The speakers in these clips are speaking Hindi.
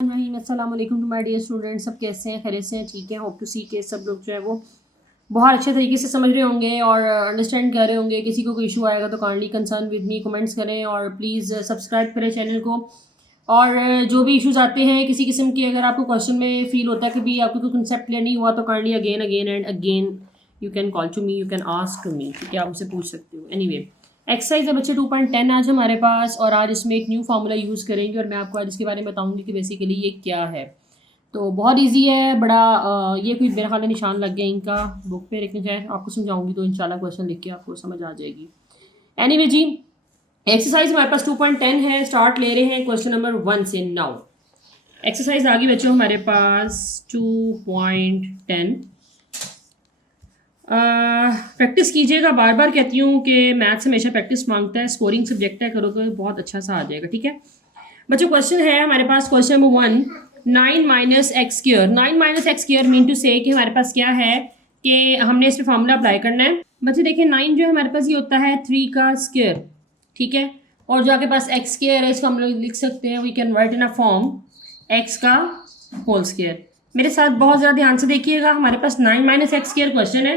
अस्सलाम वालेकुम टू माय डियर स्टूडेंट्स। सब कैसे हैं? खैरियत से हैं? ठीक है। होप टू सी के सब लोग जो है वो बहुत अच्छे तरीके से समझ रहे होंगे और अंडरस्टैंड कर रहे होंगे। किसी को कोई इशू आएगा तो kindly concern with me comments करें और प्लीज़ सब्सक्राइब करें चैनल को। और जो भी इश्यूज आते हैं किसी किस्म के, अगर आपको क्वेश्चन में फील होता है कि भी आपको कोई कंसेप्ट क्लियर नहीं हुआ तो kindly again again and again you can call to me, you can ask to me. ठीक है, आप मुझसे पूछ सकते हो। एनीवे, एक्सरसाइज है बच्चे 2.10 आज हमारे पास, और आज इसमें एक न्यू फार्मूला यूज़ करेंगे और मैं आपको आज इसके बारे में बताऊंगी कि बेसिकली ये क्या है। तो बहुत इजी है, बड़ा ये कोई मेरा ख्याल है निशान लग गया इनका बुक पे, लेकिन है आपको समझाऊंगी तो इंशाल्लाह क्वेश्चन लिख के आपको समझ आ जाएगी। एनीवे जी, एक्सरसाइज हमारे पास 2.10 है। स्टार्ट ले रहे हैं क्वेश्चन नंबर 1 से। नाउ एक्सरसाइज आ गई बच्चों हमारे पास 2.10। प्रैक्टिस कीजिएगा, बार बार कहती हूँ कि मैथ्स हमेशा प्रैक्टिस मांगता है, स्कोरिंग सब्जेक्ट है, करो तो बहुत अच्छा सा आ जाएगा। ठीक है बच्चों, क्वेश्चन है हमारे पास question number 1, 9 minus x square. 9 minus x square mean to say कि हमारे पास क्या है कि हमने इस पर फॉर्मूला अप्लाई करना है। बच्चे देखिए 9 जो है हमारे पास ये होता है 3 का स्क्वायर। ठीक है, और जो आपके पास एक्स स्क्वायर है इसको हम लोग लिख सकते हैं, we can write in a form x का होल स्क्वायर। मेरे साथ बहुत ज़्यादा ध्यान से देखिएगा, हमारे पास 9 माइनस एक्स स्क्वायर क्वेश्चन है।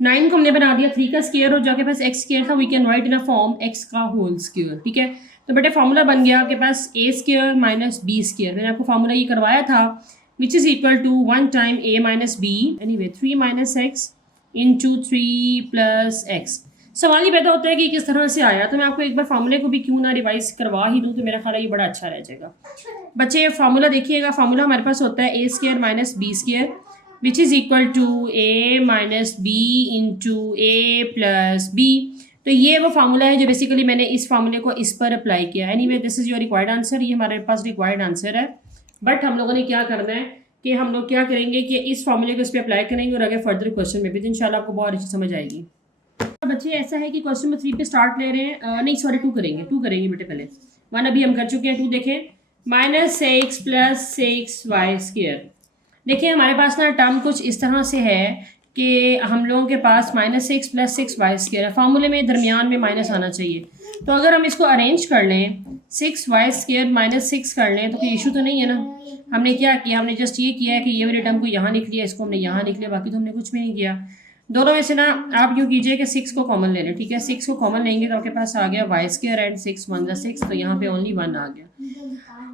9 को हमने बना दिया 3 का स्क्वायर, और जो आपके पास एक्स स्क्वायर था we can write in a form x का होल स्क्वायर। ठीक है, तो बेटे फार्मूला बन गया आपके पास a square minus b square. मैंने आपको फार्मूला ये करवाया था, which is equal to 1 time a minus b. Anyway 3 minus x into 3 plus x. सवाल ही पैदा होता है कि किस तरह से आया, तो मैं आपको एक बार फार्मूले को भी क्यों ना रिवाइज करवा ही दूँ तो मेरा ख्याल है ये बड़ा अच्छा रह जाएगा। बच्चे फार्मूला देखिएगा, फार्मूला हमारे पास होता है a square minus b square which is equal to a minus B into a plus b. तो ये वो फार्मूला है जो बेसिकली मैंने इस फार्मूले को इस पर अप्लाई किया। Anyway this is your required answer, ये हमारे पास रिक्वायर्ड आंसर है। बट हम लोगों ने क्या करना है कि हम लोग क्या करेंगे कि इस फार्मूले को इस पर अप्लाई करेंगे और आगे फर्दर क्वेश्चन में भी तो इंशाल्लाह आपको बहुत अच्छी समझ आएगी। बच्चे ऐसा है कि क्वेश्चन नंबर 3 पे स्टार्ट ले रहे हैं, नहीं सॉरी 2 करेंगे बेटे पहले। 1 अभी हम कर चुके हैं, 2 देखें। Minus 6 plus 6y square. देखिए हमारे पास ना टर्म कुछ इस तरह से है कि हम लोगों के पास माइनस 6 प्लस 6y स्क्वायर है। फार्मूले में दरमियान में माइनस आना चाहिए, तो अगर हम इसको अरेंज कर लें 6y स्क्वायर माइनस 6 कर लें तो कोई इशू तो नहीं है ना। हमने क्या किया, हमने जस्ट ये किया है कि ये वाले टर्म को यहाँ लिख लिया, इसको हमने यहाँ लिख लिया, बाकी तो हमने कुछ भी नहीं किया। दोनों में से ना आप यूँ कीजिए कि 6 को कॉमन ले लें। ठीक है, 6 को कॉमन लेंगे तो आपके पास आ गया y स्क्वायर एंड 6 1 जा 6, तो यहाँ पे ओनली 1 आ गया।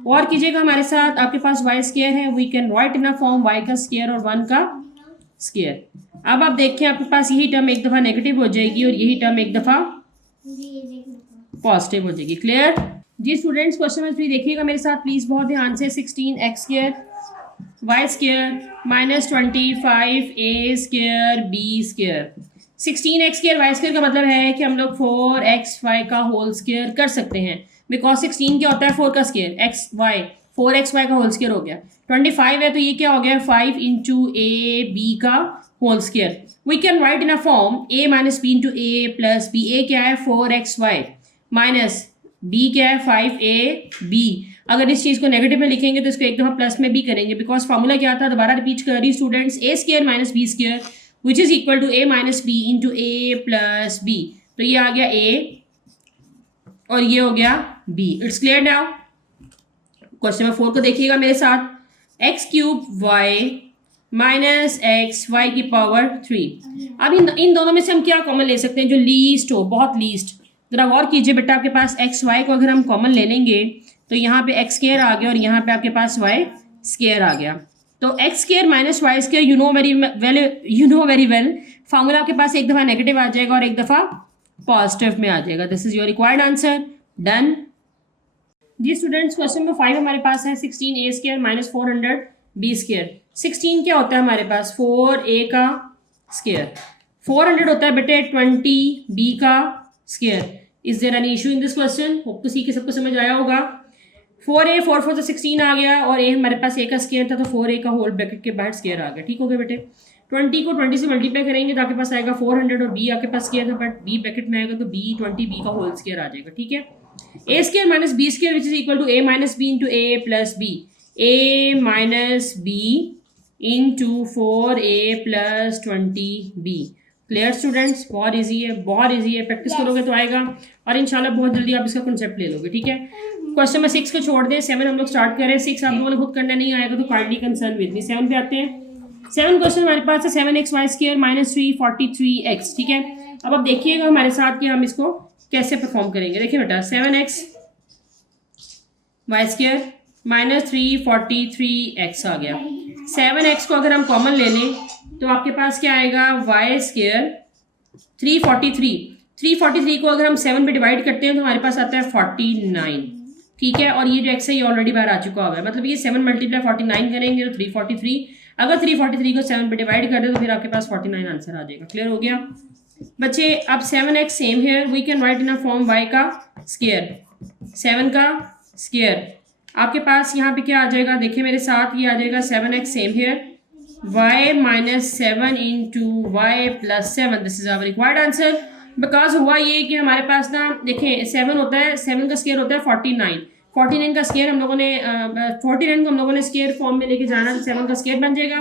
और कीजिएगा हमारे साथ, आपके पास y स्क्वायर है, we can write in a form y का स्क्वायर और 1 का स्क्वायर। अब आप देखें आपके पास यही टर्म एक दफ़ा नेगेटिव हो जाएगी और यही टर्म एक दफ़ा पॉजिटिव हो जाएगी। क्लियर जी स्टूडेंट्स? क्वेश्चन नंबर 3 देखिएगा मेरे साथ प्लीज़ बहुत ध्यान से। 16 x square y square minus 25 a square b square. 16 x square y square का मतलब है कि हम लोग 4 एक्स वाई का होल स्क्वायर कर सकते हैं, बिकॉज 16 क्या होता है 4 का square, x y 4 x y का होल स्क्वायर हो गया। 25 है तो ये क्या हो गया 5 इंटू ए बी का whole square. We can write in a form a minus B into a plus b. A क्या है 4 एक्स वाई माइनस बी क्या है 5 ए बी। अगर इस चीज़ को नेगेटिव में लिखेंगे तो इसको एक दफ़ा प्लस में भी करेंगे, बिकॉज फार्मूला क्या था, दोबारा रिपीट कर रही students, a square minus b square which is equal to a minus B into a plus b. तो ये आ गया ए और ये हो गया b. It's clear now? Question number 4 को देखिएगा मेरे साथ। X cube y minus x y की पावर 3। अब इन दोनों में से हम क्या कॉमन ले सकते हैं, जो लीस्ट हो, बहुत लीस्ट। जरा गौर कीजिए बेटा, आपके पास एक्स वाई को अगर हम कॉमन ले लेंगे तो यहाँ पे एक्स स्क्वायर आ गया और यहाँ पे आपके पास वाई स्क्वायर आ गया। तो x square minus y square you know very well formula आपके पास एक दफ़ा नेगेटिव आ जाएगा और एक दफ़ा पॉजिटिव में आ जाएगा। This is your required answer. Done जी स्टूडेंट्स? क्वेश्चन नंबर 5 हमारे पास है 16 a square minus 400 b square. 16 क्या होता है हमारे पास 4 ए का स्क्वायर, 400 होता है बेटे 20 बी का square. Is there any issue in this question? Hope to see के सबको समझ आया होगा। 4a 4 4 से 16 आ गया और a हमारे पास a का स्क्वायर था तो 4a का होल ब्रैकेट के बाहर स्क्वायर आ गया। ठीक हो गया बेटे? 20 को 20 से मल्टीप्लाई करेंगे तो आपके पास आएगा 400 और b आपके पास स्क्वायर था, बट b ब्रैकेट में आएगा तो b 20b का होल स्क्वायर आ जाएगा। ठीक है, a square minus b square which is equal to a minus b into a plus b। a minus b into 4a plus 20b। Clear students? बहुत इजी है, बहुत इजी है, प्रैक्टिस करोगे तो आएगा और इंशाल्लाह बहुत जल्दी आप इसका कॉन्सेप्ट ले लोगे। ठीक है, क्वेश्चन नंबर 6 को छोड़ दें, 7 हम लोग स्टार्ट करें। 6 आप लोगों ने खुद करना नहीं आएगा तो काइंडली कंसर्न विद मी। 7 पे आते हैं। 7 क्वेश्चन हमारे पास है 7xy² माइनस 343x। ठीक है, अब आप देखिएगा हमारे साथ कि हम इसको कैसे परफॉर्म करेंगे। देखिए बेटा 7xy² माइनस 343x आ गया। 7x को अगर हम कॉमन ले लें तो आपके पास क्या आएगा, y² 343 को अगर हम 7 पे डिवाइड करते हैं तो हमारे पास आता है 49। ठीक है, और ये जो x है ये ऑलरेडी बाहर आ चुका हुआ है, मतलब ये 7 मल्टीप्लाई 49 करेंगे तो 343। अगर 343 को 7 पे डिवाइड कर दे तो फिर आपके पास 49 आंसर आ जाएगा। क्लियर हो गया बच्चे। अब 7x same here we can write in a form y का स्क्वायर, 7 का स्क्वायर। आपके पास यहाँ पे क्या आ जाएगा, देखिए मेरे साथ, ये आ जाएगा 7x same here y minus 7 into y plus 7। This is our required answer. Because हुआ ये कि हमारे पास ना देखिए 7 होता है, 7 का स्क्वायर होता है 49। 49 का स्क्वायर हम लोगों ने 49 को हम लोगों ने स्क्वायर फॉर्म में लेके जाना तो 7 का स्क्वायर बन जाएगा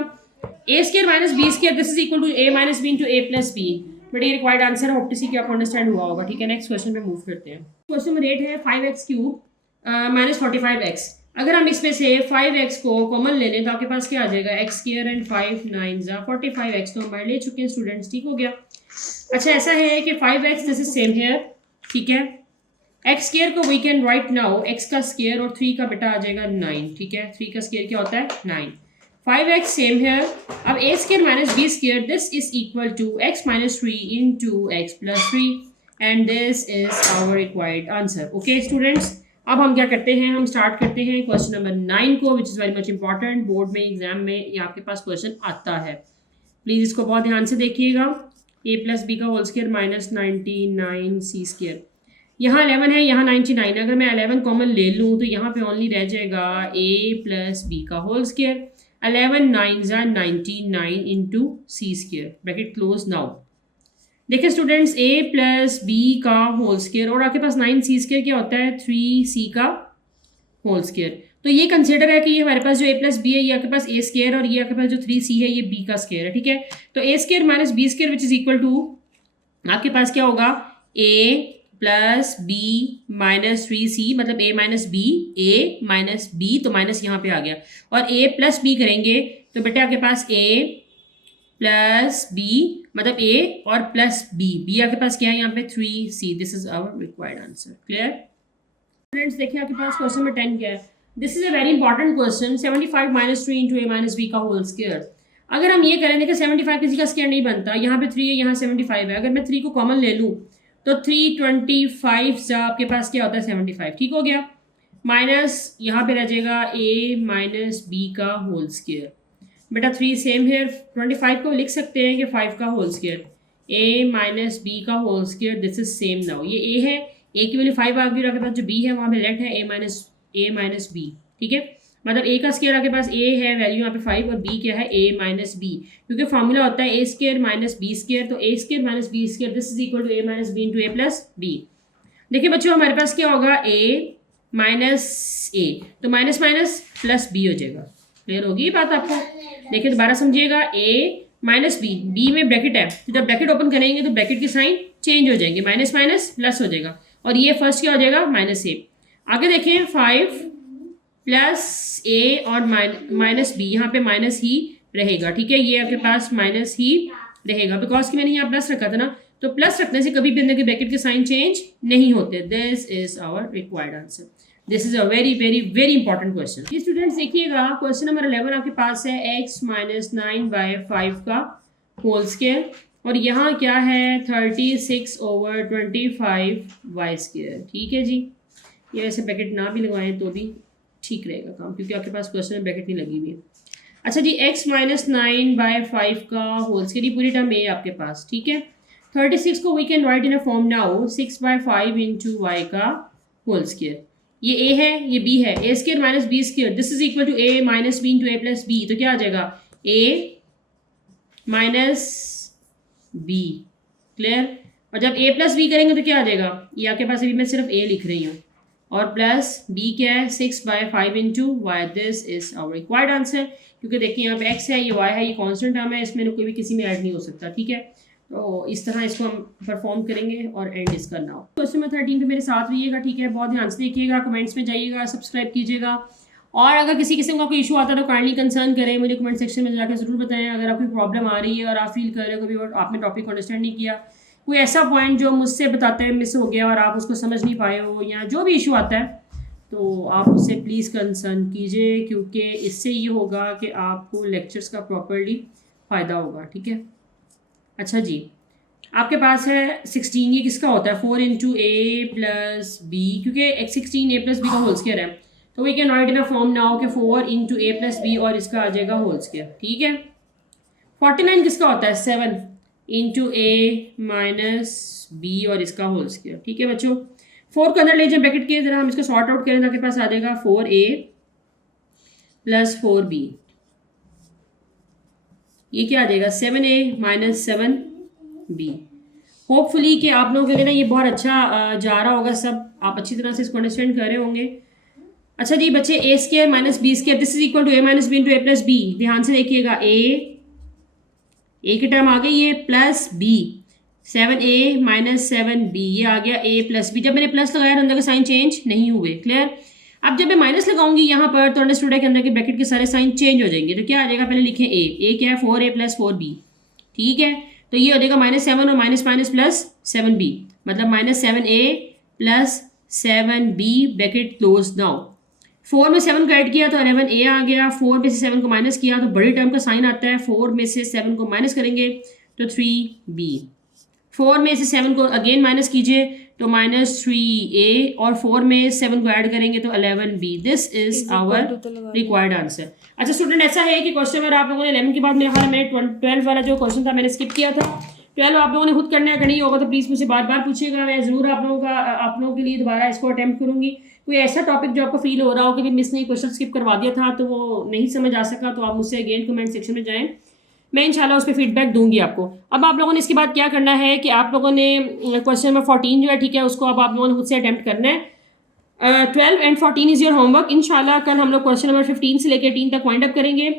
a² minus b²। This is equal to a minus B into a plus b. But ये रिक्वायर्ड आंसर है, होप टू सी कि आपको अंडरस्टैंड हुआ होगा। ठीक है, नेक्स्ट क्वेश्चन पे मूव करते हैं। क्वेश्चन नंबर 8 है 5x³ माइनस 45x। अगर हम इसमें से 5x को कॉमन ले लें तो आपके पास क्या आ जाएगा, x² एंड 5 9 45x तो हम बाहर ले चुके हैं स्टूडेंट्स। ठीक हो गया। अच्छा ऐसा है कि 5x this is same here. ठीक है, x² को we can write now x का स्क्वायर और 3 का बेटा आ जाएगा 9। ठीक है, 3 का स्क्वायर क्या होता है 9। 5x same here. अब a² minus b² this is equal to x minus 3 into x plus 3 and this is our required answer. Okay students, अब हम क्या करते हैं, हम स्टार्ट करते हैं क्वेश्चन नंबर 9 को, which is very much important. Board में एग्जाम में ये आपके पास क्वेश्चन आता है, प्लीज़ इसको बहुत ध्यान से देखिएगा। a प्लस बी का होल स्क्वायर माइनस 99c²। यहाँ 11 है, यहाँ 99। अगर मैं 11 कॉमन ले लूँ तो यहाँ पे ओनली रह जाएगा a प्लस बी का whole square. 11 9 99 into c², bracket close. Now देखिए स्टूडेंट्स, a प्लस बी का होल स्क्वायर और आपके पास 9c² क्या होता है 3c का होल स्क्वायर। तो ये कंसिडर है कि ये हमारे पास जो a प्लस बी है ये आपके पास a² और ये आपके पास जो 3c है ये b का स्क्वायर है। ठीक है, तो a² minus b² which is equal to आपके पास क्या होगा, a plus B minus 3c, मतलब a minus b, a minus b, तो माइनस यहाँ पे आ गया। और a प्लस बी करेंगे तो बेटा आपके पास a प्लस बी, मतलब a और प्लस b आपके पास क्या है यहाँ पे 3c। This is our required answer. Clear students, देखिए आपके पास क्वेश्चन नंबर 10 क्या है। This is a very important question. 75 minus 3 into a minus b का होल स्क्वायर। अगर हम ये करें, देखिए 75 किसी का स्क्वायर नहीं बनता, यहाँ पे 3 है, यहाँ 75 है। अगर मैं 3 को कॉमन ले लूँ तो 325 आपके पास क्या होता है 75। ठीक हो गया, माइनस यहाँ पे रह जाएगा a माइनस बी का होल स्क्वायर। बेटा 3 सेम है, 25 को लिख सकते हैं कि 5 का whole square, a minus b का whole square. This is same. Now ये a है, a की वैल्यू 5 आ गई और आपके पास जो b है वहाँ पे लेट है a माइनस b। ठीक है, मतलब a का स्क्वायर आपके पास a है, वैल्यू यहाँ पे 5, और b क्या है a माइनस b, क्योंकि फॉर्मूला होता है a² माइनस b²। तो a² minus b² this is equal to a minus B into a plus b। देखिए बच्चों हमारे पास क्या होगा a माइनस a, तो माइनस माइनस प्लस b हो जाएगा। क्लियर होगी ये बात आपको। देखिए दोबारा समझिएगा, a माइनस बी, बी में ब्रैकेट है तो जब ब्रैकेट ओपन करेंगे तो ब्रैकेट के साइन चेंज हो जाएंगे, माइनस माइनस प्लस हो जाएगा, और ये फर्स्ट क्या हो जाएगा माइनस a। आगे देखें 5 प्लस a और माइनस बी, यहाँ पे माइनस ही रहेगा। ठीक है, ये आपके पास माइनस ही रहेगा बिकॉज कि मैंने यहाँ प्लस रखा था ना, तो प्लस रखने से कभी भी अंदर के ब्रैकेट के साइन चेंज नहीं होते। This is our required answer. This is a very very very important question. ये स्टूडेंट्स देखिएगा, क्वेश्चन नंबर 11 आपके पास है x माइनस 9/5 का होल स्क्वायर, और यहाँ क्या है 36/25y²। ठीक है जी, ये वैसे ब्रैकेट ना भी लगवाएं तो भी ठीक रहेगा काम, क्योंकि आपके पास क्वेश्चन में ब्रैकेट नहीं लगी हुई है। अच्छा जी, x माइनस 9/5 का होल स्क्वायर, ये पूरी टर्म है आपके पास। ठीक है, 36 को we can write in a form now 6/5 into y का होल स्क्वायर। ये a है, ये b है, a² minus b²। This is equal to a minus B into a plus b, तो क्या आ जाएगा a माइनस b। क्लियर, और जब a प्लस b करेंगे तो क्या आ जाएगा, ये आपके पास अभी मैं सिर्फ a लिख रही हूँ, और प्लस b क्या है 6/5 into y। This is our required answer. क्योंकि देखिए यहाँ पे x है, ये y है, ये कॉन्स्टेंट टर्म है, इसमें कोई भी किसी में ऐड नहीं हो सकता। ठीक है, तो इस तरह इसको हम परफॉर्म करेंगे और एंड इसका नाउ। क्वेश्चन नंबर 13 पे मेरे साथ रहिएगा, ठीक है, बहुत ध्यान से देखिएगा, कमेंट्स में जाइएगा, सब्सक्राइब कीजिएगा, और अगर किसी किस्म का कोई इशू आता है तो काइंडली कंसर्न करें, मुझे कमेंट सेक्शन में जाकर ज़रूर बताएं। अगर आपकी प्रॉब्लम आ रही है और आप फील कर रहे हो कभी आपने टॉपिक को अंडरस्टैंड नहीं किया, कोई ऐसा पॉइंट जो मुझसे बताते हैं मिस हो गया और आप उसको समझ नहीं पाए हो, या जो भी इशू आता है, तो आप उससे प्लीज़ कंसर्न कीजिए, क्योंकि इससे ये होगा कि आपको लेक्चर्स का प्रॉपरली फ़ायदा होगा, ठीक है। अच्छा जी, आपके पास है 16, ये किसका होता है 4 इंटू ए प्लस बी, क्योंकि 16 ए प्लस बी का होल स्क्वायर है, तो we can write in a form now कि 4 इंटू ए प्लस बी और इसका आ जाएगा होल स्क्वायर, ठीक है। 49 किसका होता है 7 इंटू ए माइनस बी और इसका होल स्क्वायर, ठीक है बच्चों। 4 को अंदर ले जाए ब्रैकेट के, जरा हम इसको सॉर्ट आउट करें तो आपके पास आ जाएगा 4a प्लस 4b, ये क्या आ जाएगा 7a माइनस 7b। होपफुली कि आप लोगों के लिए ना ये बहुत अच्छा जा रहा होगा, सब आप अच्छी तरह से इसको अंडरस्टैंड कर रहे होंगे। अच्छा जी बच्चे, a square minus b square this is equal to a minus B into a plus b. ध्यान से देखिएगा, ए की टर्म आ गई है plus B, 7a minus 7b, ये आ गया a प्लस बी। जब मैंने प्लस लगाया तो अंदर के साइन चेंज नहीं हुए, क्लियर। अब जब मैं माइनस लगाऊंगी यहाँ पर तो अंडरस्टूड है कि अंदर के ब्रैकेट के सारे साइन चेंज हो जाएंगे, तो क्या आ जाएगा, पहले लिखें a क्या है 4a प्लस 4b, ठीक है। तो ये हो जाएगा -7 और माइनस माइनस प्लस 7b, मतलब -7a plus 7b bracket close now. 4 में 7 को ऐड किया तो 11a आ गया, 4 में से 7 को माइनस किया तो बड़ी टर्म का साइन आता है, 4 में से 7 को माइनस करेंगे तो 3b, 4 में से 7 को अगेन माइनस कीजिए तो -3a, और 4 में 7 को ऐड करेंगे तो 11b। This is our required answer. अच्छा स्टूडेंट, ऐसा है कि क्वेश्चन अगर आप लोगों ने 11 के बाद मेरे ख्याल में 12 वाला जो क्वेश्चन था मैंने स्किप किया था, 12 आप लोगों ने खुद करना है, अगर नहीं होगा तो प्लीज़ मुझे बार बार पूछिएगा, मैं ज़रूर आप लोगों के लिए दोबारा इसको अटैम्प्ट करूँगी। कोई ऐसा टॉपिक जो आपको फील हो रहा हो कि मिस ने क्वेश्चन स्किप करवा दिया था तो वो नहीं समझ आ सका, तो आप मुझसे अगेन कमेंट सेक्शन में जाएँ, मैं इंशाल्लाह उस पर फीडबैक दूंगी आपको। अब आप लोगों ने इसके बाद क्या करना है कि आप लोगों ने क्वेश्चन नंबर 14 जो है, ठीक है, उसको अब आप लोगों ने खुद से अटैम्प्ट करना है। 12 एंड 14 इज़ योर होमवर्क। इंशाल्लाह कल हम लोग क्वेश्चन नंबर 15 से लेकर 18 तक वाइंड अप करेंगे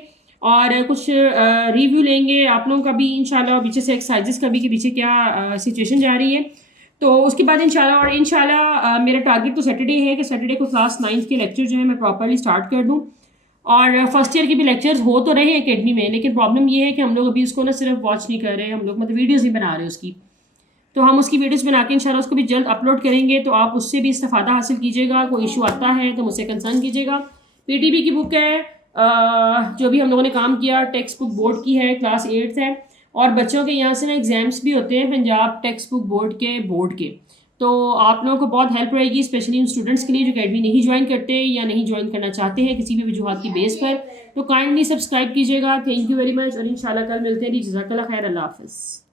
और कुछ रिव्यू लेंगे आप लोगों का भी इंशाल्लाह, पीछे से एक्सरसाइजेस का भी कि पीछे क्या सिचुएशन जा रही है, तो उसके बाद इंशाल्लाह मेरा टारगेट तो सैटरडे है कि सैटरडे को क्लास 9 के लेक्चर जो है मैं प्रॉपरली स्टार्ट कर दूँ, और फर्स्ट ईयर के भी लेक्चर्स हो तो रहे हैं एकेडमी में, लेकिन प्रॉब्लम ये है कि हम लोग अभी उसको ना सिर्फ वॉच नहीं कर रहे, हम लोग मतलब वीडियोस नहीं बना रहे उसकी, तो हम उसकी वीडियोस बना के इंशाल्लाह उसको भी जल्द अपलोड करेंगे, तो आप उससे भी इस्तेफादा हासिल कीजिएगा। कोई इशू आता है तो मुझसे कंसर्न कीजिएगा। पीटीबी की बुक है, जो भी हम लोगों ने काम किया, टेक्स्ट बुक बोर्ड की है, क्लास 8 है, और बच्चों के यहाँ से ना एग्ज़ाम्स भी होते हैं पंजाब टेक्स्ट बुक बोर्ड के, तो आप लोगों को बहुत हेल्प रहेगी, स्पेशली उन स्टूडेंट्स के लिए जो अकेडमी नहीं ज्वाइन करते या नहीं ज्वाइन करना चाहते हैं किसी भी वजूहत की बेस पर, तो काइंडली सब्सक्राइब कीजिएगा। थैंक यू वेरी मच, और इंशाल्लाह कल मिलते हैं। जज़ाकल्लाह खैर, अल्लाह हाफ़िज़।